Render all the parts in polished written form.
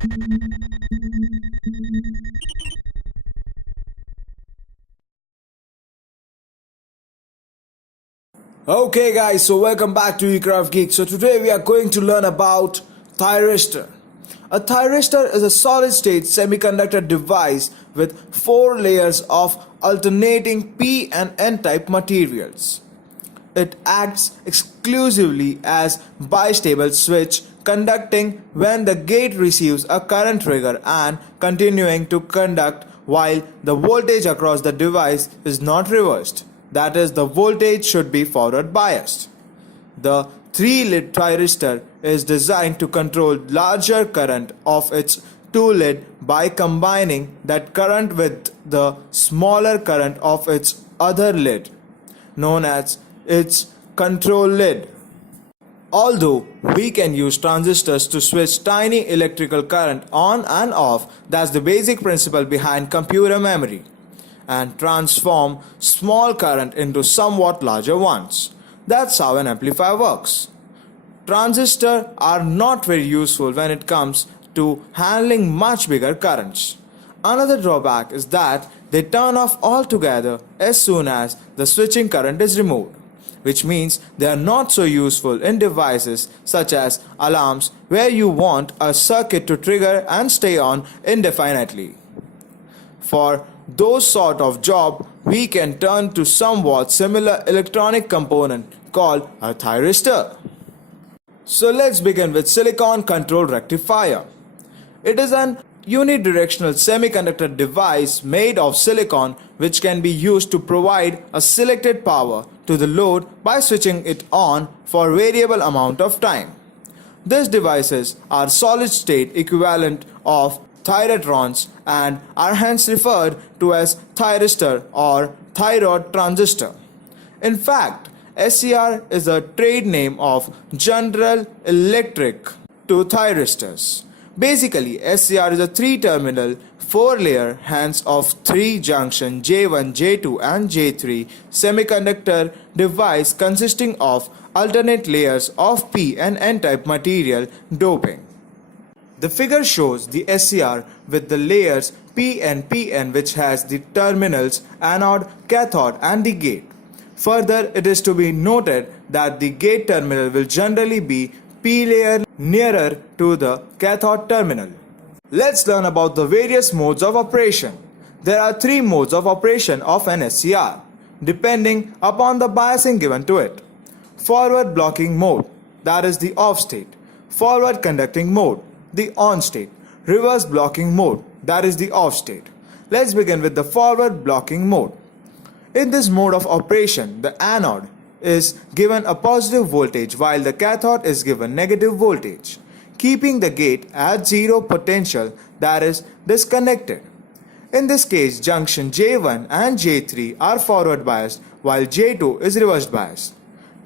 Okay guys, so welcome back to Ekraft Geeks. So today we are going to learn about Thyristor. A thyristor is a solid-state semiconductor device with 4 layers of alternating P and N-type materials. It acts exclusively as bistable switch, conducting when the gate receives a current trigger and continuing to conduct while the voltage across the device is not reversed. That is, the voltage should be forward biased. The 3-lid thyristor is designed to control larger current of its 2-lid by combining that current with the smaller current of its other lid, known as its control lid. Although we can use transistors to switch tiny electrical current on and off, that's the basic principle behind computer memory, and transform small current into somewhat larger ones. That's how an amplifier works. Transistors are not very useful when it comes to handling much bigger currents. Another drawback is that they turn off altogether as soon as the switching current is removed, which means they are not so useful in devices such as alarms where you want a circuit to trigger and stay on indefinitely. For those sort of job, we can turn to somewhat similar electronic component called a thyristor. So let's begin with Silicon Controlled Rectifier. It is an unidirectional semiconductor device made of silicon which can be used to provide a selected power to the load by switching it on for variable amount of time. These devices are solid-state equivalent of thyratrons and are hence referred to as thyristor or thyroid transistor. In fact, ASCR is a trade name of General Electric to thyristors. Basically, ASCR is a 3-terminal, 4-layer, hands of 3-junction J1, J2 and J3 semiconductor device consisting of alternate layers of P and N-type material doping. The figure shows the ASCR with the layers P and PN, which has the terminals anode, cathode and the gate. Further, it is to be noted that the gate terminal will generally be P layer nearer to the cathode terminal. Let's learn about the various modes of operation. There are 3 modes of operation of an ASCR, depending upon the biasing given to it. Forward blocking mode, that is the off state. Forward conducting mode, the on state. Reverse blocking mode, that is the off state. Let's begin with the forward blocking mode. In this mode of operation, the anode is given a positive voltage while the cathode is given negative voltage, keeping the gate at 0 potential, that is disconnected. In this case, junction J1 and J3 are forward biased while J2 is reverse biased,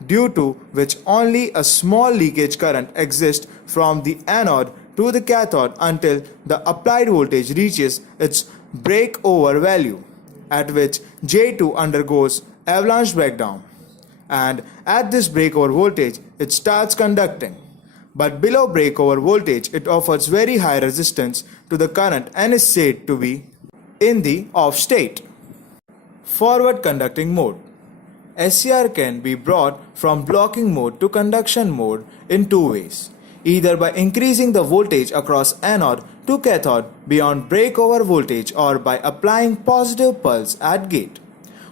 due to which only a small leakage current exists from the anode to the cathode until the applied voltage reaches its breakover value, at which J2 undergoes avalanche breakdown, and at this breakover voltage it starts conducting. But below breakover voltage it offers very high resistance to the current and is said to be in the off state. Forward conducting mode. ASCR can be brought from blocking mode to conduction mode in 2 ways, either by increasing the voltage across anode to cathode beyond breakover voltage or by applying positive pulse at gate.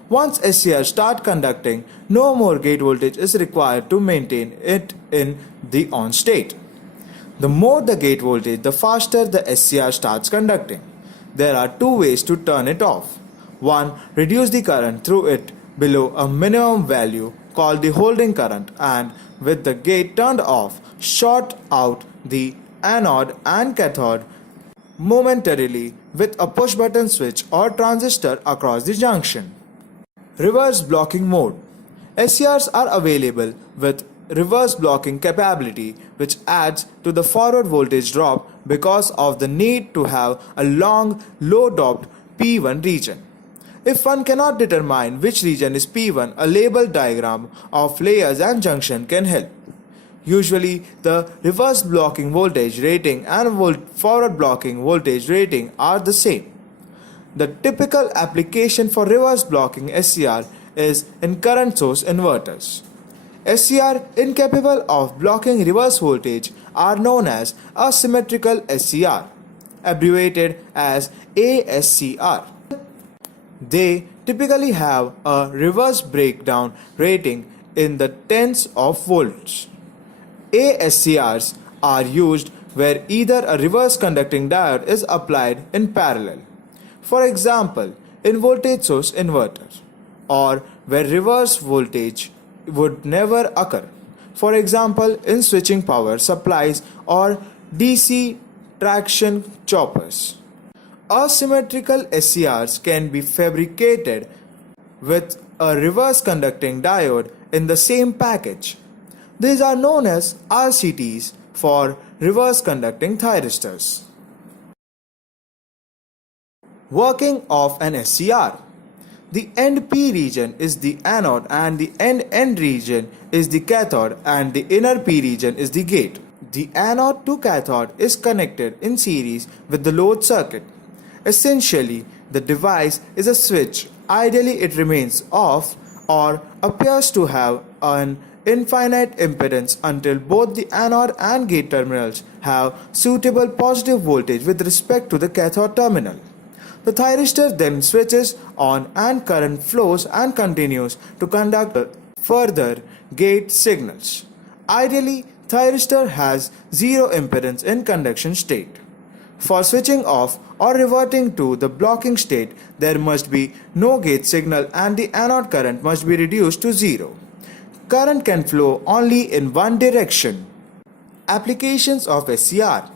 Once ASCR start conducting, no more gate voltage is required to maintain it in the on state. The more the gate voltage, the faster the ASCR starts conducting. There are 2 ways to turn it off. 1. Reduce the current through it below a minimum value called the holding current, and with the gate turned off, short out the anode and cathode momentarily with a push button switch or transistor across the junction. Reverse blocking mode. ASCRs are available with reverse blocking capability, which adds to the forward voltage drop because of the need to have a long low doped P1 region. If one cannot determine which region is P1, a label diagram of layers and junction can help. Usually, the reverse blocking voltage rating and forward blocking voltage rating are the same. The typical application for reverse blocking SCR is in current source inverters. SCR incapable of blocking reverse voltage are known as asymmetrical SCR, abbreviated as ASCR. They typically have a reverse breakdown rating in the tens of volts. ASCRs are used where either a reverse conducting diode is applied in parallel, for example in voltage source inverter, or where reverse voltage would never occur, for example in switching power supplies or DC traction choppers. Asymmetrical SCRs can be fabricated with a reverse conducting diode in the same package. These are known as RCTS for reverse conducting thyristors. Working of an SCR. The end P region is the anode and the end N region is the cathode and the inner P region is the gate. The anode to cathode is connected in series with the load circuit. Essentially, the device is a switch. Ideally, it remains off or appears to have an infinite impedance until both the anode and gate terminals have suitable positive voltage with respect to the cathode terminal. The thyristor then switches on and current flows and continues to conduct further gate signals. Ideally, thyristor has zero impedance in conduction state. For switching off or reverting to the blocking state, there must be no gate signal and the anode current must be reduced to zero. Current can flow only in one direction. Applications of SCR.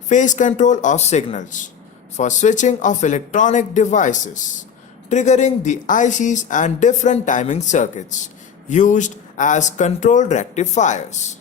Phase control of signals. For switching of electronic devices. Triggering the ICs and different timing circuits. Used as controlled rectifiers.